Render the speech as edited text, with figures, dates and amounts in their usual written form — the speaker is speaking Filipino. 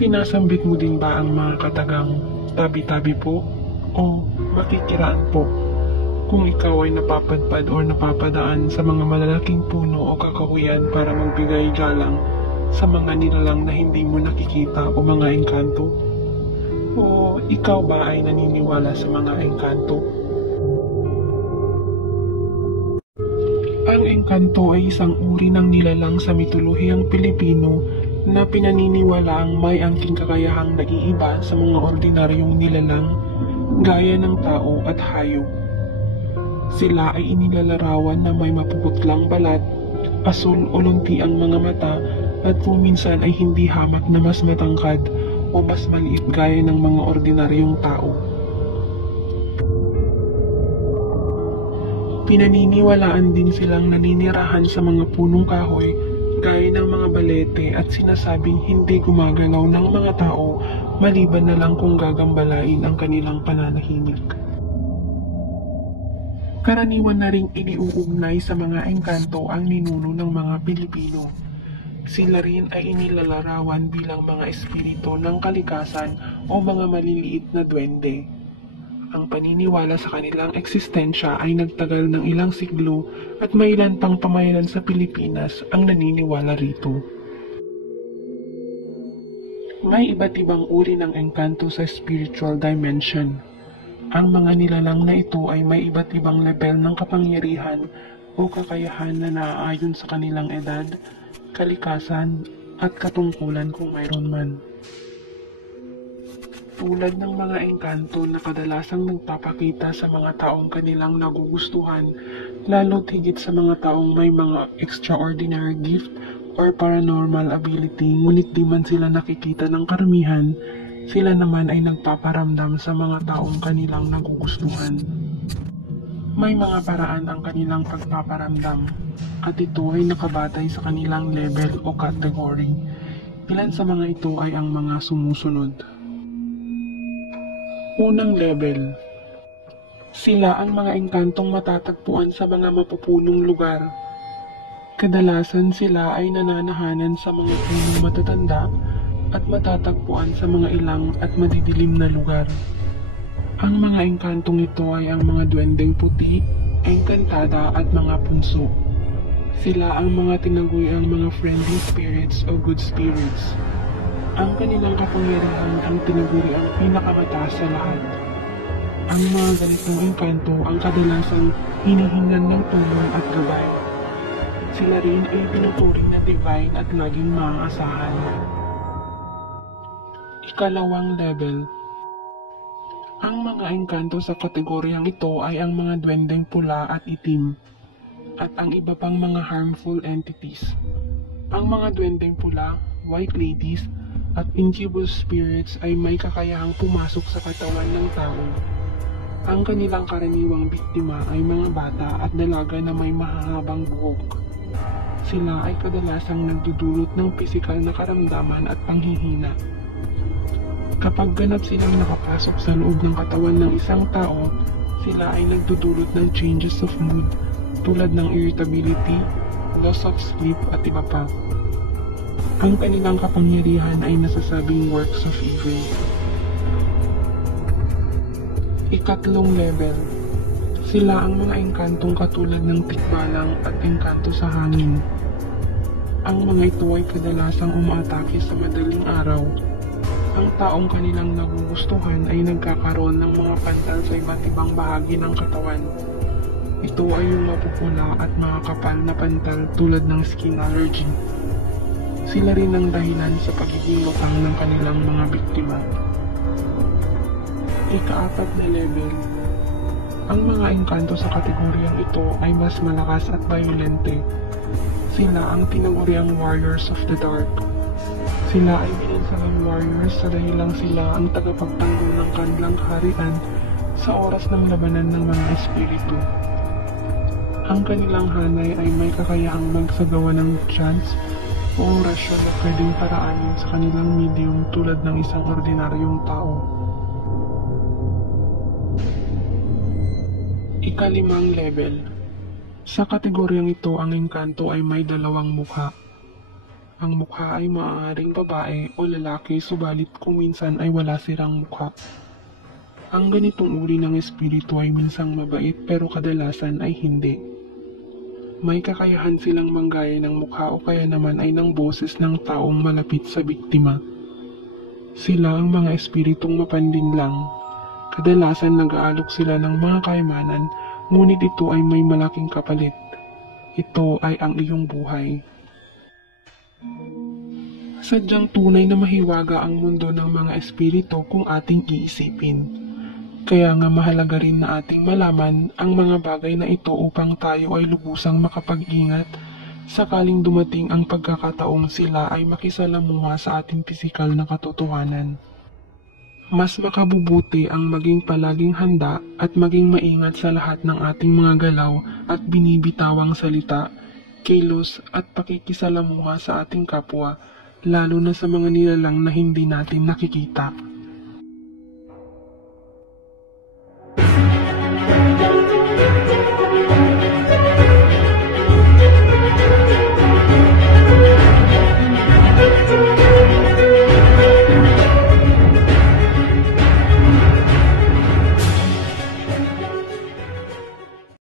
Sinasambit mo din ba ang mga katagang tabi-tabi po o makikiraan po kung ikaw ay napapadpad o napapadaan sa mga malalaking puno o kakahuyan para magbigay galang sa mga nilalang na hindi mo nakikita o mga engkanto? O ikaw ba ay naniniwala sa mga engkanto? Ang engkanto ay isang uri ng nilalang sa mitolohiyang Pilipino na pinaniniwalaang may angking kakayahang nag-iiba sa mga ordinaryong nilalang gaya ng tao at hayop. Sila ay inilalarawan na may mapuputlang balat, asul o lunti ang mga mata at kung minsan ay hindi hamak na mas matangkad o mas maliit gaya ng mga ordinaryong tao. Pinaniniwalaan din silang naninirahan sa mga punong kahoy gaya ng mga balete at sinasabing hindi gumagalaw ng mga tao maliban na lang kung gagambalain ang kanilang pananahimik. Karaniwan na ring iniuugnay sa mga engkanto ang ninuno ng mga Pilipino. Sila rin ay inilalarawan bilang mga espiritu ng kalikasan o mga maliliit na duwende. Ang paniniwala sa kanilang eksistensya ay nagtagal ng ilang siglo at may ilan pang pamayanan sa Pilipinas ang naniniwala rito. May iba't ibang uri ng engkanto sa spiritual dimension. Ang mga nilalang na ito ay may iba't ibang level ng kapangyarihan o kakayahan na naaayon sa kanilang edad, kalikasan, at katungkulan kung mayroon man. Tulad ng mga engkanto na kadalasang nagpapakita sa mga taong kanilang nagugustuhan, lalo't higit sa mga taong may mga extraordinary gift or paranormal ability, ngunit di man sila nakikita ng karamihan, sila naman ay nagpaparamdam sa mga taong kanilang nagugustuhan. May mga paraan ang kanilang pagpaparamdam at ito ay nakabatay sa kanilang level o category. Ilan sa mga ito ay ang mga sumusunod. Unang level. Sila ang mga engkantong matatagpuan sa mga mapupulong lugar. Kadalasan sila ay nananahanan sa mga punong matatanda at matatagpuan sa mga ilang at madidilim na lugar. Ang mga engkantong ito ay ang mga duwendeng puti, engkantada at mga punso. Sila ang mga tinaguriang mga friendly spirits o good spirits. Ang kanilang kapangyarihan ang tinaguri ang pinakamataas sa lahat. Ang mga ganitong engkanto ang kadalasang hinihingan ng tulong at gabay. Sila rin ay tinuturing na divine at laging maaasahan. Ikalawang level. Ang mga engkanto sa kategoryang ito ay ang mga duwendeng pula at itim, at ang iba pang mga harmful entities. Ang mga duwendeng pula, white ladies, at incubus spirits ay may kakayahang pumasok sa katawan ng tao. Ang kanilang karaniwang biktima ay mga bata at dalaga na may mahahabang buhok. Sila ay kadalasang nagdudulot ng pisikal na karamdaman at panghihina. Kapag ganap silang nakapasok sa loob ng katawan ng isang tao, sila ay nagdudulot ng changes of mood tulad ng irritability, loss of sleep at iba pa. Ang kanilang kapangyarihan ay nasasabing works of evil. Ikatlong level. Sila ang mga engkantong katulad ng tikbalang at engkanto sa hangin. Ang mga ito ay kadalasang umaatake sa madaling araw. Ang taong kanilang nagugustuhan ay nagkakaroon ng mga pantal sa iba't ibang bahagi ng katawan. Ito ay yung mapupula at makakapal na pantal tulad ng skin allergy. Sila rin ang dahilan sa pagiging lutang ng kanilang mga biktima. Ika-apat na level. Ang mga engkanto sa kategoryang ito ay mas malakas at violente. Sila ang tinaguriang warriors of the dark. Sila ay bininsalang warriors sa dahilang sila ang tagapagtanggol ng kanilang kaharian sa oras ng labanan ng mga espiritu. Ang kanilang hanay ay may kakayahang magsagawa ng chants o orasyon na pwedeng paraanin sa kanilang medium tulad ng isang ordinaryong tao. Ika-5 level. Sa kategoryang ito, ang engkanto ay may dalawang mukha. Ang mukha ay maaaring babae o lalaki subalit kung minsan ay wala silang mukha. Ang ganitong uri ng espiritu ay minsang mabait pero kadalasan ay hindi. May kakayahan silang manggaya ng mukha o kaya naman ay ng boses ng taong malapit sa biktima. Sila ang mga espiritong mapandin lang. Kadalasan nag-aalok sila ng mga kayamanan, ngunit ito ay may malaking kapalit. Ito ay ang iyong buhay. Sadyang tunay na mahiwaga ang mundo ng mga espiritu kung ating iisipin. Kaya nga mahalaga rin na ating malaman ang mga bagay na ito upang tayo ay lubusang makapag-ingat sakaling dumating ang pagkakataong sila ay makisalamuha sa ating pisikal na katotohanan. Mas makabubuti ang maging palaging handa at maging maingat sa lahat ng ating mga galaw at binibitawang salita, kilos at pakikisalamuha sa ating kapwa, lalo na sa mga nilalang na hindi natin nakikita.